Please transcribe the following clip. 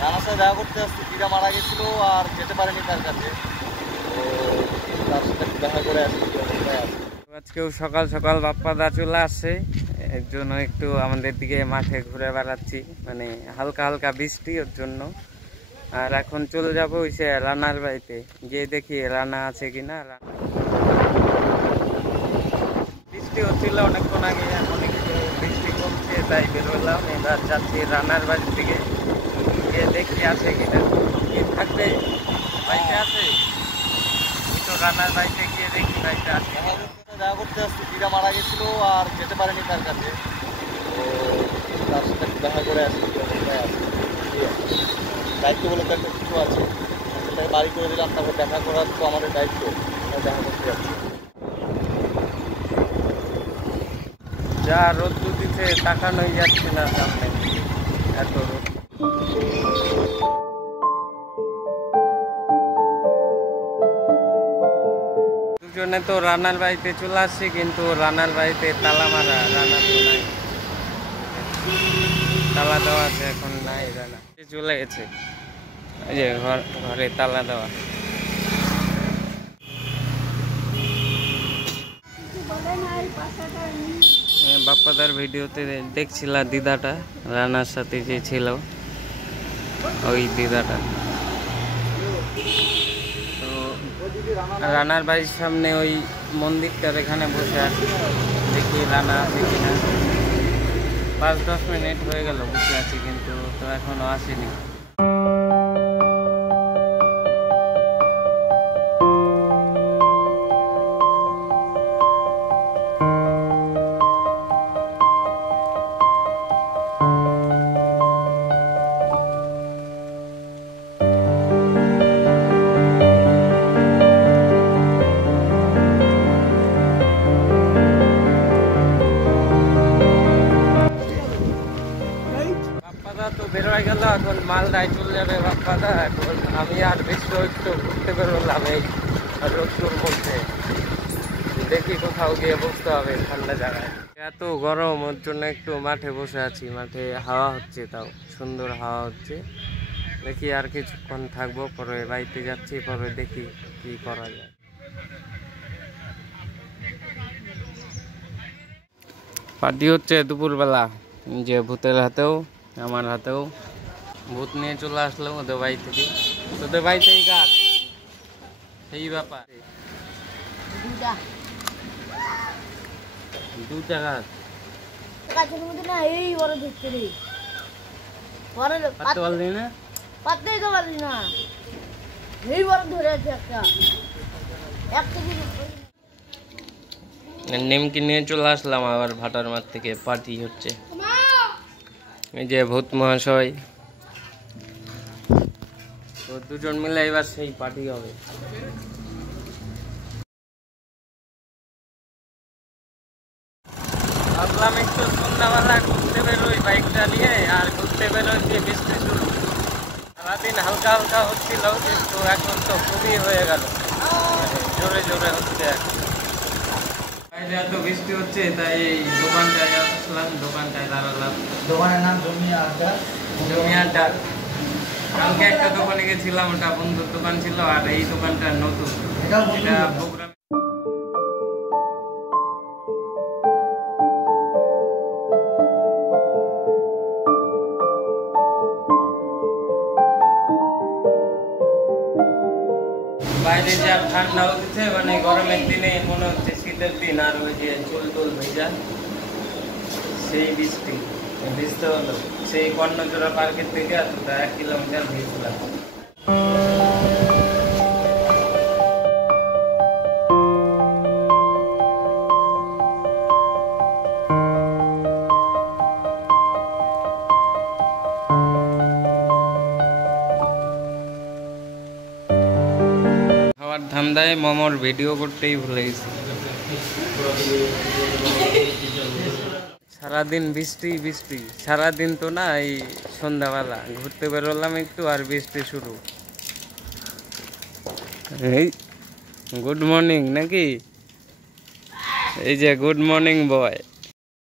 রানার সাথে দেখা করতে আসছি, দিদা মারা গেছিলো আর যেতে পারেনি তার কাছে, তো তার সাথে দেখা করে আসছি। আজকেও সকাল সকাল বাপ্পাদা চলে আসছে, এর জন্য একটু আমাদের দিকে মাঠে ঘুরে বেড়াচ্ছি, মানে হালকা হালকা বৃষ্টি ওর জন্য। আর এখন চলে যাবো সে রানার বাড়িতে, গিয়ে দেখি রানা আছে কিনা। বৃষ্টি হচ্ছিল অনেকক্ষণ আগে, এখন একটু বৃষ্টি কমছে তাই বেরোলাম। এবার যাচ্ছি রানার বাড়ির দিকে, গিয়ে দেখি আছে কিনা। কি থাকবে, বাড়িতে আছে তো, রানার বাড়িতে গিয়ে দেখি বাড়িতে আছে। দেখা করতে আসছি, দিদা মারা গেছিলো আর যেতে পারেনি তার কাছে, তো তার সাথে দেখা করে আসছি। দায়িত্ব বলে তো একটা কিছু আছে, সেটাকে বাড়ি করে দিলাম, তারপর দেখা করার তো আমাদের দায়িত্ব, দেখা করতে যাচ্ছি। যা রোদ্দুর দিতে তাকানোই যাচ্ছে না সামনে, এত রোদ। দুজনে তো রানার বাড়িতে চলে আসছি, কিন্তু রানার বাড়িতে তালা মারা, রানা তো নাই, তালা দেওয়া আছে, এখন নাই রানা, চলে গেছে। এই যে ঘরে তালা দেওয়া। বাপ্পাদার ভিডিওতে দেখছিলাম দিদাটা রানার সাথে যে ছিল, ওই দিদাটা। তো রানার বাড়ির সামনে ওই মন্দিরটার এখানে বসে আছি, দেখি রানা আছে কিনা। 5-10 মিনিট হয়ে গেল বসে আছি, কিন্তু তো এখনো আসেনি। তো বেরোয় গেল, এখন মালদায় চলে যাবে বাপ্পাদা। এখন আমি আর বেশি একটু ঘুরতে বেরোলাম এই রোদ্দুর মধ্যে, দেখি কোথাও গিয়ে বসতে হবে ঠান্ডা জায়গায়। এত গরম, ওর জন্য একটু মাঠে বসে আছি। মাঠে হাওয়া হচ্ছে, তাও সুন্দর হাওয়া হচ্ছে। দেখি আর কিছুক্ষণ থাকবো, পরে বাড়িতে যাচ্ছি, পরে দেখি কি করা যায়। পার্টি হচ্ছে দুপুরবেলা, যে ভূতের হাতেও আমার হাতেও। ভূত নিয়ে চলে আসলাম ওদের বাড়ি থেকে। তোদের বাড়িতেই গাছ, সেই ব্যাপার। দুটা গাছ গাছের মধ্যে না, এই বড় দেখতে রে, পারতে পারলি না, পাততেই তো পারলি না, এই বড় ধরে আছে একটা নিমকি নিয়ে চলে আসলাম আবার ভাটার মাঠ থেকে। পার্টি হচ্ছে, এই যে ভূত মহাশয়, তো দুজন মিলে এবার সেই পার্টি হবে। ভাবলাম একটু সন্ধ্যাবেলা ঘুরতে বেরোই বাইকটা নিয়ে, আর ঘুরতে বেরোই যে বৃষ্টি শুরু। সারাদিন হালকা হালকা হচ্ছিল, কিন্তু এখন তো খুবই হয়ে গেল, জোরে জোরে হচ্ছে। বাইরে এত বৃষ্টি হচ্ছে, তাই এই দোকানটায় আসলাম, দোকানটায় দাঁড়ালাম। দোকানের নাম জমি আড্ডা। জমি আড্ডা। কালকে একটা দোকানে গেছিলাম, ওটা বন্ধুর দোকান ছিল, আর এই দোকানটা নতুন, এটা প্রোগ্রাম। বাইরে যা ঠান্ডা হচ্ছে, মানে গরমের দিনে মনে হচ্ছে শীতের দিন। আর ওই যে চুল টুল ভেজা, সেই বৃষ্টি ভিজতে হলো। সেই কর্ণজোড়া পার্কের থেকে এতটা 1 কিলোমিটার ভিজলাম। খাওয়ার ধান্দায় মোমোর ভিডিও করতেই ভুলে গেছি। সারাদিন বৃষ্টি বৃষ্টি, সারাদিন তো না, এই সন্ধ্যাবেলা ঘুরতে বেরোলাম একটু, আর বৃষ্টি শুরু। এই গুড মর্নিং নাকি, এই যে গুড মর্নিং বয়।